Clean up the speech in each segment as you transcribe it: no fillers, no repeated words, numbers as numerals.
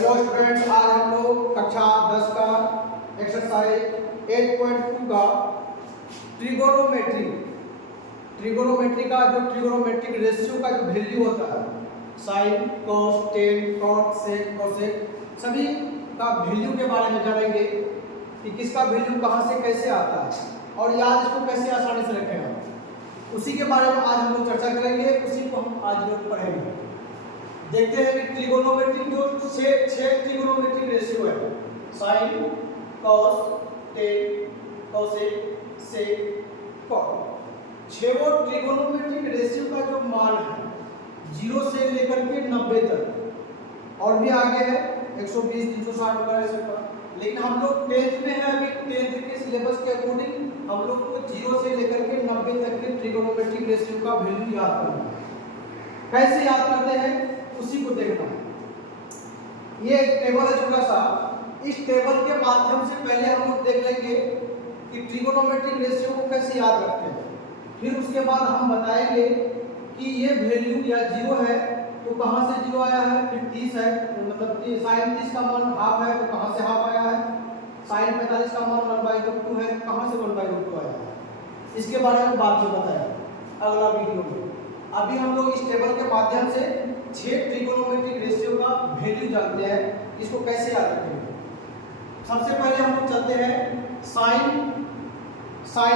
Hello students, आज हम लोग कक्षा 10 का एक्सरसाइज 8.2 का ट्रिगोनोमेट्री का जो ट्रिगोनोमेट्रिक रेशियो का जो वैल्यू होता है, साइन, कॉस, टेन, कॉट, सेक, कोसेक, सभी का वैल्यू के बारे में जानेंगे कि किसका वैल्यू कहाँ से कैसे आता है और याद इसको कैसे आसानी से रखेगा। उसी के बारे में आज हम लोग चर्चा करेंगे, उसी को हम आज लोग पढ़ेंगे। देखते हैं कि ट्रिगोनोमेट्रिक जो 6 ट्रिगोनोमेट्रिक रेशियो है, साइन, कॉस, टेन, कोसेक, सेक, कॉट, 6 वो ट्रिगोनोमेट्रिक रेशियो का जो मान है 0 से लेकर के 90 तक, और भी आगे है 120, 360 वगैरह सब। लेकिन हम लोग 10th में है, अभी 10th के सिलेबस के अकॉर्डिंग हम लोग को 0 से लेकर के 90 तक के ट्रिगोनोमेट्रिक रेशियो का वैल्यू याद करना है। कैसे याद करते हैं उसी को देखना है। ये एक टेबल है छोटा सा, इस टेबल के माध्यम से पहले हम लोग देख लेंगे कि ट्रिगोनोमेट्रिक रेशियो को कैसे याद रखते हैं। फिर उसके बाद हम बताएंगे कि ये वैल्यू या 0 है तो कहाँ से 0 आया है, फिर 30 है मतलब साइन 30 का मान हाफ है तो कहाँ से हाफ आया है, साइन 45 का मान 1/√2 है तो कहाँ से 1/√2 आया है। इसके बारे में बाद में बताया अगला वीडियो में। अभी हम लोग इस टेबल के माध्यम से 6 ट्रिगोनोमेट्रिक रेशियो का वैल्यू जानते हैं, इसको कैसे याद रखेंगे। सबसे पहले हम लोग चलते हैं साइन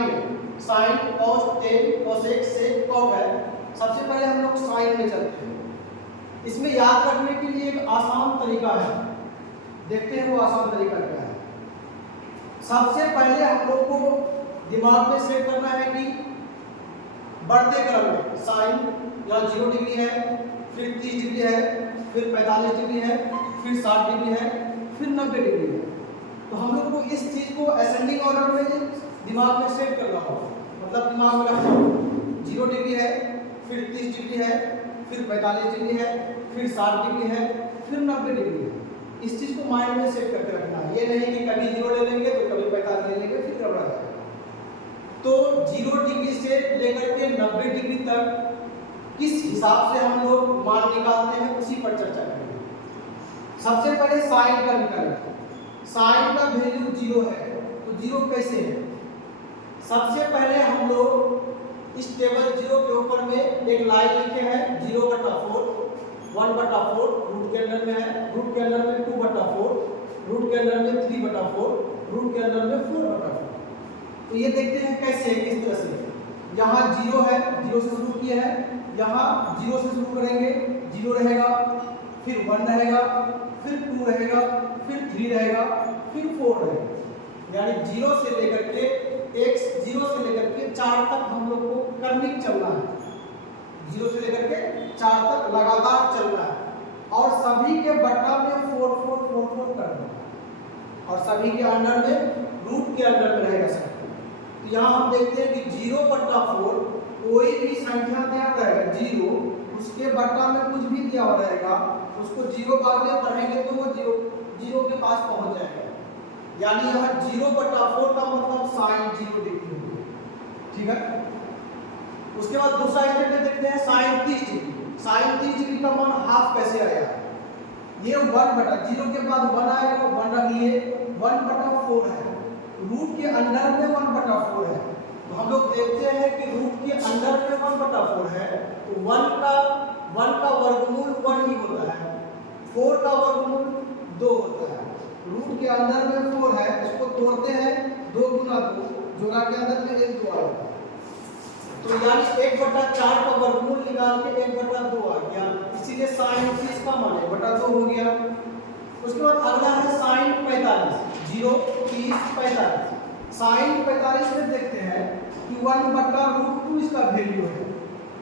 में, साइन, कॉस, टेन, कोसेक, सेक, कॉट है। सबसे पहले हम लोग साइन में चलते हैं। इसमें याद रखने के लिए एक आसान तरीका है, देखते हैं वो आसान तरीका क्या है। सबसे पहले हम लोग को दिमाग में सेट करना है कि बढ़ते क्रम में साइन या 0 डिग्री है, फिर 30 डिग्री है, फिर 45 डिग्री है, फिर 60 डिग्री है, फिर 90 डिग्री है। तो हम लोग को इस चीज को असेंडिंग ऑर्डर में दिमाग में सेट करना होगा, मतलब दिमाग में रखना होगा 0 डिग्री है, फिर 30 डिग्री है, फिर 45 डिग्री है, फिर 60 डिग्री है, फिर 90 डिग्री है। इस चीज को माइंड में सेट करके रखना है। ये नहीं कि कभी 0 ले लेंगे तो कभी 45 ले लेंगे, फिर गड़बड़ा जाएगा। तो 0 डिग्री से लेकर के 90 डिग्री तक किस हिसाब से हम लोग मान निकालते हैं उसी पर चर्चा करेंगे। सबसे पहले साइन का निकालेंगे। साइन का वैल्यू 0 है तो 0 कैसे है। सबसे पहले हम लोग इस टेबल 0 के ऊपर में एक लाइन लिखे हैं 0/4, 1/4 रूट के अंदर में है, रूट के अंदर में 2/4, रूट के अंदर में 3/4, रूट के अंदर में 4/4। तो ये देखते हैं कैसे है, किस तरह से। यहाँ 0 है, 0 से शुरू किए हैं, यहाँ 0 से शुरू करेंगे, 0 रहेगा, फिर 1 रहेगा, फिर 2 रहेगा, फिर 3 रहेगा, फिर 4 रहेगा। यानी 0 से लेकर के 4 तक हम लोग को क्रमिक चलना है। 0 से लेकर के 4 तक लगातार चलना है और सभी के बट्टा में 4 4 4 4 करना है और सभी के अंदर में रूट के अंदर में रहेगा सब। तो यहाँ हम देखते हैं कि 0/4 कोई भी संख्या दिया रहेगा 0, उसके बट्टा में कुछ भी दिया हुआ रहेगा, उसको 0 बाद में पढ़ेंगे तो वो 0 के पास पहुंच जाएगा। यानी यहाँ 0/4 का मतलब साइन 0 डिग्री होगी, ठीक है। उसके बाद दूसरा स्टेप में देखते हैं साइन 30 डिग्री। साइन 30 डिग्री का मान हाफ कैसे आया। ये 1/0 के बाद 1 आएगा, 1 रख लिए, 1/4 है, रूट के अंदर में 1/4 है। तो हम लोग देखते हैं कि रूट के अंदर में 1/4 है तो 1 का वर्गमूल 1 ही होता है, 4 का वर्गमूल 2 होता है। रूट के अंदर में 4 है, इसको तोड़ते हैं 2 गुना 2, जोड़ा के अंदर में 1 2 आएगा। तो यानी 1/4 का वर्गमूल निकाल के 1/2 आ गया, इसीलिए साइन 30 का मान 1/2 हो गया। उसके बाद अगला है साइन 45, 0 30 45। साइन 45 में देखते हैं कि 1/√2 इसका वैल्यू है।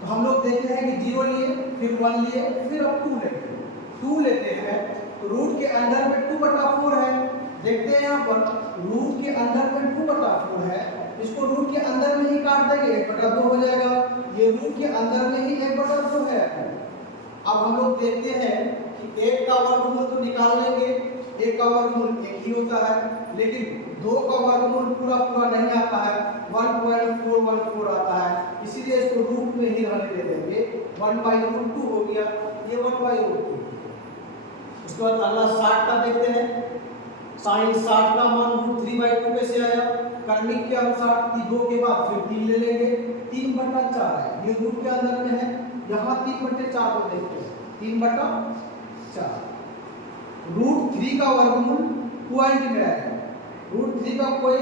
तो हम लोग देखते हैं कि 0 लिए, फिर 1 लिए, फिर अब 2 लेते हैं। 2 लेते हैं तो रूट के अंदर में 2/4 है। देखते हैं यहाँ पर रूट के अंदर में 2/4 है, इसको रूट के अंदर में ही काट देंगे 1/2 हो जाएगा। ये रूट के अंदर में ही 1/2 है। अब हम लोग देखते हैं कि 1 का वर्गमूल तो निकाल लेंगे, 1 का वर्गमूल 1 ही होता है, लेकिन 2 का वर्गमूल पूरा नहीं आता है, 1.414 आता है, इसीलिए इसको रूट में ही रहने दे देंगे। 1/√2 हो गया, ये 1/√2। उसके बाद अगला 60 का देखते हैं। साइन 60 का मान √3/2 कैसे आया? क्रमिक के अनुसार 2 के बाद फिर 3 ले लेंगे, 3/4 है, ये रूट के अंदर में है। यहाँ 3/4 को देखते हैं, 3/4 √3 का वर्गमूल पॉइंट में आएगा। √3 का कोई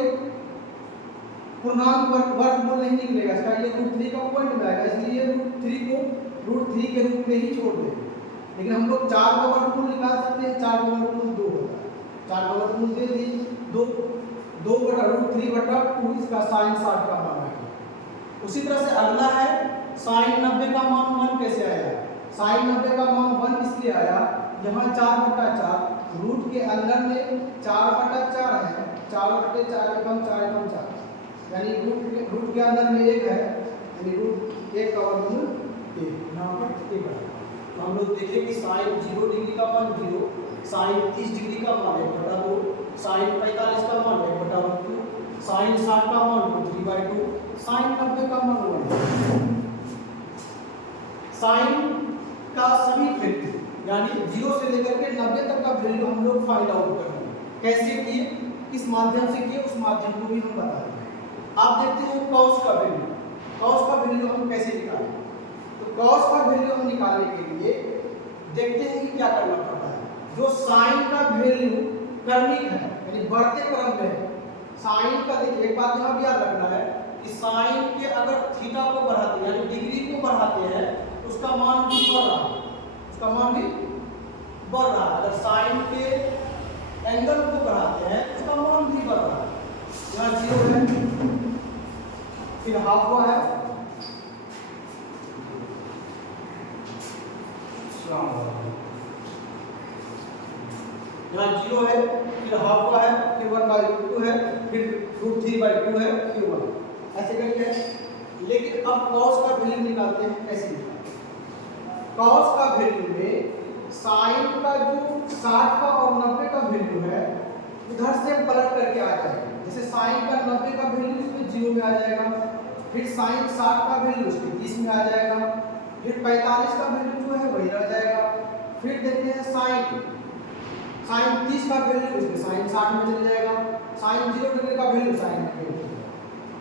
पूर्णांक वर्गमूल नहीं निकलेगा, इसका ये √3 का पॉइंट में आएगा, इसलिए √3 को √3 के रूप में ही छोड़ देंगे। लेकिन हम लोग 4 का वर्गमूल निकाल सकते हैं, 4 का वर्गमूल 2 होता है, 4 का वर्गमूल दे दी 2/√3/2 इसका साइन 60 का मान है। उसी तरह से अगला है साइन 90 का मान 1 कैसे आया? साइन 90 का मान 1 इसलिए आया, यहाँ 4/4 रूट के अंदर में 4/4 है, 4/4 एकम 4 एकम 4, यानी रूट के अंदर में 1 है, यानी रूट 1 का वर्गमूल 1, यहाँ पर 1 है। तो हम लोग देखें कि साइन 0 डिग्री का मान 0, साइन 30 डिग्री का मान 1/2, साइन 45 का मान 1/2, साइन 60 का मान √3/2, साइन 90 का मान 1। साइन का सभी वैल्यू यानी 0 से लेकर के 90 तक का वैल्यू हम लोग फाइंड आउट करेंगे। कैसे किए, किस माध्यम से किए, उस माध्यम को भी हम बता देंगे। आप देखते हैं कॉस का वैल्यू, कॉस का वैल्यू हम कैसे निकालें? तो कॉस का वैल्यू हम निकालने के लिए देखते हैं कि क्या करना पड़ता है। जो साइन का वैल्यू क्रमिक है यानी बढ़ते क्रम में है, साइन का देखिए एक बात यहाँ भी याद रखना है कि साइन के अगर थीटा को बढ़ाते हैं यानी डिग्री को बढ़ाते हैं तो उसका मान भी बढ़ रहा है, उसका मान भी बढ़ रहा है। अगर साइन के एंगल को बढ़ाते हैं तो उसका मान भी बढ़ रहा है। यहाँ 0 है, फिर हाफ हुआ है, यहाँ 0 है, फिर हाफ हुआ है, फिर 1/2 है, फिर √3/2 है, फिर 1, ऐसे करके है। लेकिन अब कॉस का वैल्यू निकालते हैं, कैसे निकालते हैं? कॉस का वैल्यू में साइन का जो 60 का और 90 का वैल्यू है उधर से पलट करके आ जाएगा। जैसे साइन का 90 का वैल्यू इसमें 0 में आ जाएगा, फिर साइन 60 का वैल्यू उसके 30 में आ जाएगा, फिर 45 का वैल्यू जो है वही रह जाएगा। फिर देखते हैं साइन 30 का वैल्यू उसमें साइन 60 में चल जाएगा, साइन 0 डिग्री का वैल्यू साइन 90 में चल जाएगा।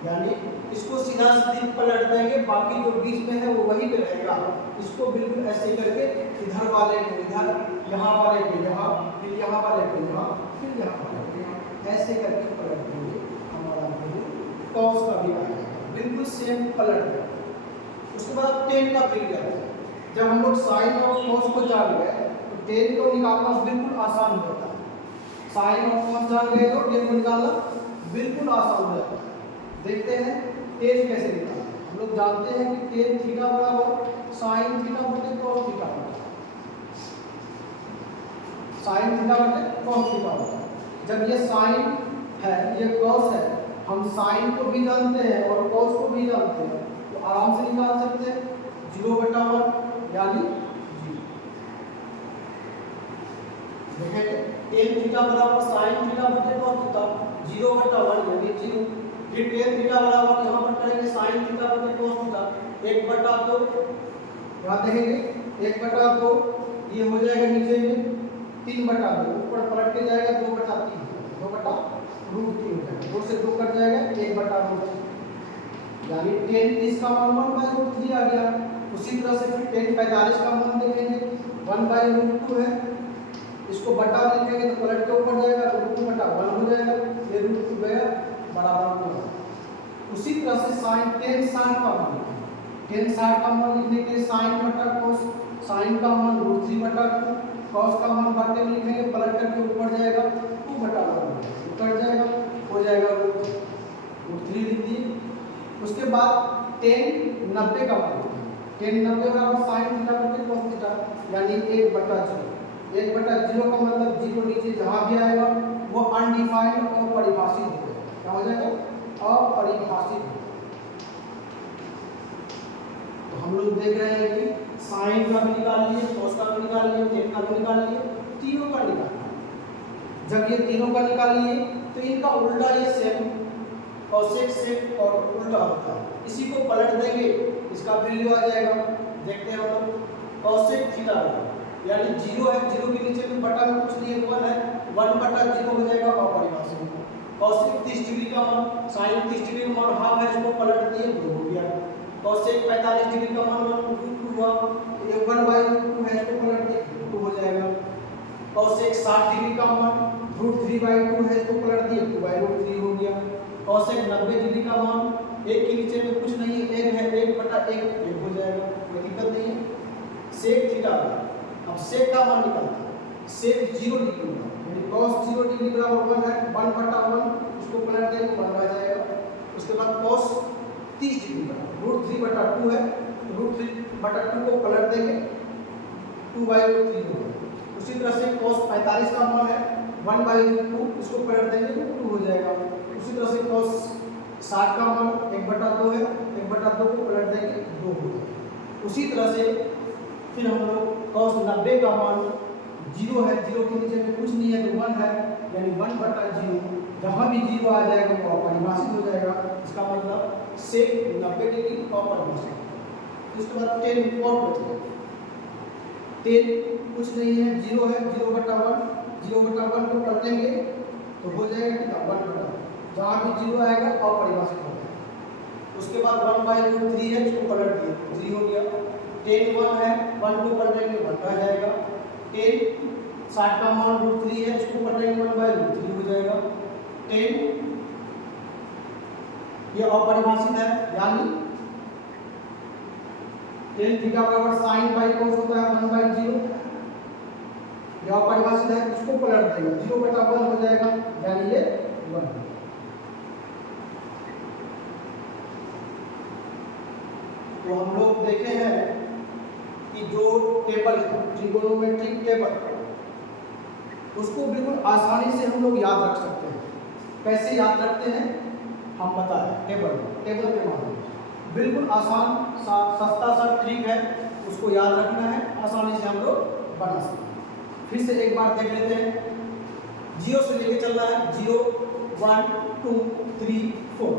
यानी इसको सीधा सीधी पलट देंगे, बाकी जो बीच में है वो वहीं पे रहेगा। इसको बिल्कुल ऐसे करके इधर वाले को इधर, यहाँ वाले को यहाँ, फिर यहाँ वाले को यहाँ, फिर यहाँ वाले को यहाँ, ऐसे करके पलट देंगे। हमारा कॉस का भी आएगा बिल्कुल सेम पलट गया। उसके बाद टेन का वैल्यू आता है। जब हम लोग साइन और कॉस को जान गए तो टेन को निकालना बिल्कुल आसान होता है। साइन और कॉस जान गए तो टेन को निकालना बिल्कुल आसान हो जाता है। देखते हैं टेन कैसे निकालना। हम लोग जानते हैं कि टेन थीटा बराबर साइन थीटा बटे कॉस थीटा होता है। साइन थीटा बटे कॉस थीटा होता है। जब ये साइन है ये कॉस है, हम साइन को भी जानते हैं और कॉस को भी जानते हैं तो आराम से निकाल सकते हैं। 0/1 यानी 0। देखेंगे टेन थीटा बराबर साइन थीटा बटे कॉस थीटा, 0/1 यानी 0। फिर टेन थीटा बराबर यहाँ पर करेंगे साइन थीटा बटे कॉस थीटा, 1/2। यहाँ देखेंगे 1/2 ये हो जाएगा नीचे में 3/2, ऊपर पलट के जाएगा 2/3, 2/√3 2 से 2 कट जाएगा 1/√3, यानी टेन 30 का मान 1/√3 आ गया। उसी तरह से फिर टेन 45 का मान देखेंगे 1/√2 है, इसको बटा लिखेंगे तो पलट के ऊपर जाएगा √2/1 हो जाएगा, ये √2 गया बराबर 2। उसी तरह से साइन टेन 60 का मान, टेन 60 का मान लिखने के लिए साइन बटा कॉस, साइन का मान √3/2, कॉस का मान बाटे में लिखेंगे पलट करके ऊपर जाएगा 2/1 कट जाएगा, हो जाएगा √3 लिख दिए। उसके बाद टेन 90 का मान, टेन 90 बराबर साइन थीटा बटे कॉस थीटा यानी 1/0। 1/0 का मतलब 0 नीचे जहाँ भी आएगा वो अनडिफाइंड और परिभाषित हो जाएगा। क्या हो जाएगा? अपरिभाषित। तो हम लोग देख रहे हैं कि साइन का भी निकाल लिए, कॉस का भी निकाल लिए, टेन का भी निकाल लिए, तीनों का निकाल। जब ये तीनों का निकाल लिए तो इनका उल्टा ये सेम कॉसेक सेक और उल्टा होता है, इसी को पलट देंगे इसका वैल्यू आ जाएगा। देखते हैं हम लोग कॉसेक थीटा यानी 0 है, 0 के नीचे में बटा में कुछ नहीं है, 1 है, 1 बटा 0 हो जाएगा अपरिभाषित। cosec 30 डिग्री का मान, sin 30 डिग्री का मान हाफ है, इसको पलट दिए 2 हो गया। cosec 45 डिग्री का मान 2 हुआ, ये 1/2 है, इसको पलट दिए 2 हो जाएगा। cosec 60 डिग्री का मान √3/2 है, इसको पलट दिए 2/√3 हो गया। cosec 90 डिग्री का मान 1 के नीचे में कुछ नहीं है, 1 है, 1/1 हो जाएगा, कोई दिक्कत नहीं है। sec थीटा, अब sec का मान निकालना है, sec 0 डिग्री का यानी cos 0 डिग्री बराबर 1 है, 1/1 उसको पलट देंगे 1 आ जाएगा। उसके बाद cos 30 डिग्री का √3/2 है, √3/2 को पलट देंगे 2/3 होगा। उसी तरह से cos 45 का मान है 1/2, इसको पलट देंगे तो 2 हो जाएगा। उसी तरह से cos 60 का मान 1/2 है, 1/2 को पलट देंगे 2 हो जाएगा। उसी तरह से फिर हम लोग cos 90 का मान 0 है, 0 के नीचे में कुछ नहीं है तो 1 है, यानी 1/0, जहाँ भी 0 आ जाएगा वो अपरिभाषित हो जाएगा। इसका मतलब sec 90 डिग्री अपरिभाषित। उसके बाद tan और बचेगा, tan कुछ नहीं है, 0 है, 0/1, 0/1 को पलटेंगे तो हो जाएगा कितना 1/1, जहाँ भी 0 आएगा अपरिभाषित हो जाएगा। उसके बाद 1/√3 है, इसको पलट दिए 3 हो गया। tan 1 है, 1 को पलटेंगे 1 आ जाएगा। tan 60 का मान √3 है, इसको पलटेंगे 1/√3 हो जाएगा। tan ये अपरिभाषित है, यानी tan थीटा बराबर sin बाई cos होता है 1/0, यह अपरिभाषित है, इसको पलट देंगे 0/1 हो जाएगा, यानी ये 1। तो हम लोग देखे हैं कि जो टेबल है ट्रिगोनोमेट्रिक टेबल, उसको बिल्कुल आसानी से हम लोग याद रख सकते हैं। कैसे याद रखते हैं हम बताएं, टेबल के माध्यम से बिल्कुल आसान सस्ता सा ट्रिक है, उसको याद रखना है, आसानी से हम लोग बना सकते हैं। फिर से एक बार देख लेते हैं, 0 से लेके चलना है, 0 1 2 3 4,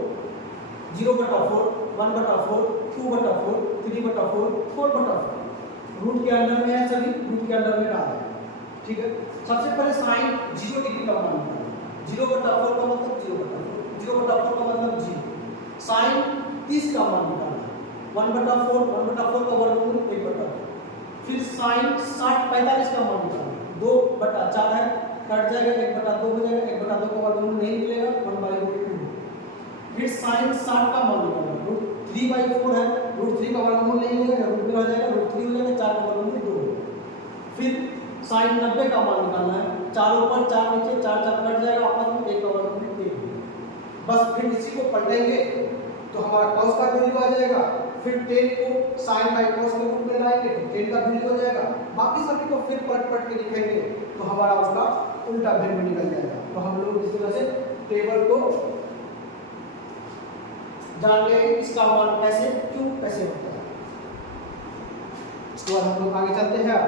0/4 1/4 2/4 3/4 4/4 रूट के अंडर में है, सभी रूट के अंडर में डाल दें। ठीक है, सबसे पहले sin 0 डिग्री का मान निकालें। 0/4 का मतलब 0/4 का मतलब 0। sin 30 का मान निकालना है, 1/4 का वर्गमूल 1/4। फिर sin 45 का मान निकालना है, 2/4 है, कट जाएगा 1/2 हो जाएगा, 1/2 का वर्गमूल नहीं निकलेगा 1/2। फिर sin 60 का मान निकालना है, √3/4 है, √3 का वर्गमूल नहीं होगा, रूट में आ जाएगा, √3 हो जाएगा, 4 का वर्गमूल 2 होगा। फिर sin 90 का मान निकालना है, 4 ऊपर 4 नीचे, 4 4 कट जाएगा आपस में, 1 का वर्गमूल 1 होगा। बस फिर इसी को पलटेंगे तो हमारा cos का वैल्यू आ जाएगा, फिर tan को sin बाई cos के रूप में लाएंगे तो tan का वैल्यू हो जाएगा। बाकी सभी को फिर पलट के लिखेंगे तो हमारा उसका उल्टा वैल्यू निकल जाएगा। तो हम लोग इस तरह से टेबल को जान ले इसका मान कैसे क्यों कैसे होता है। इसके बाद हम लोग आगे चलते हैं।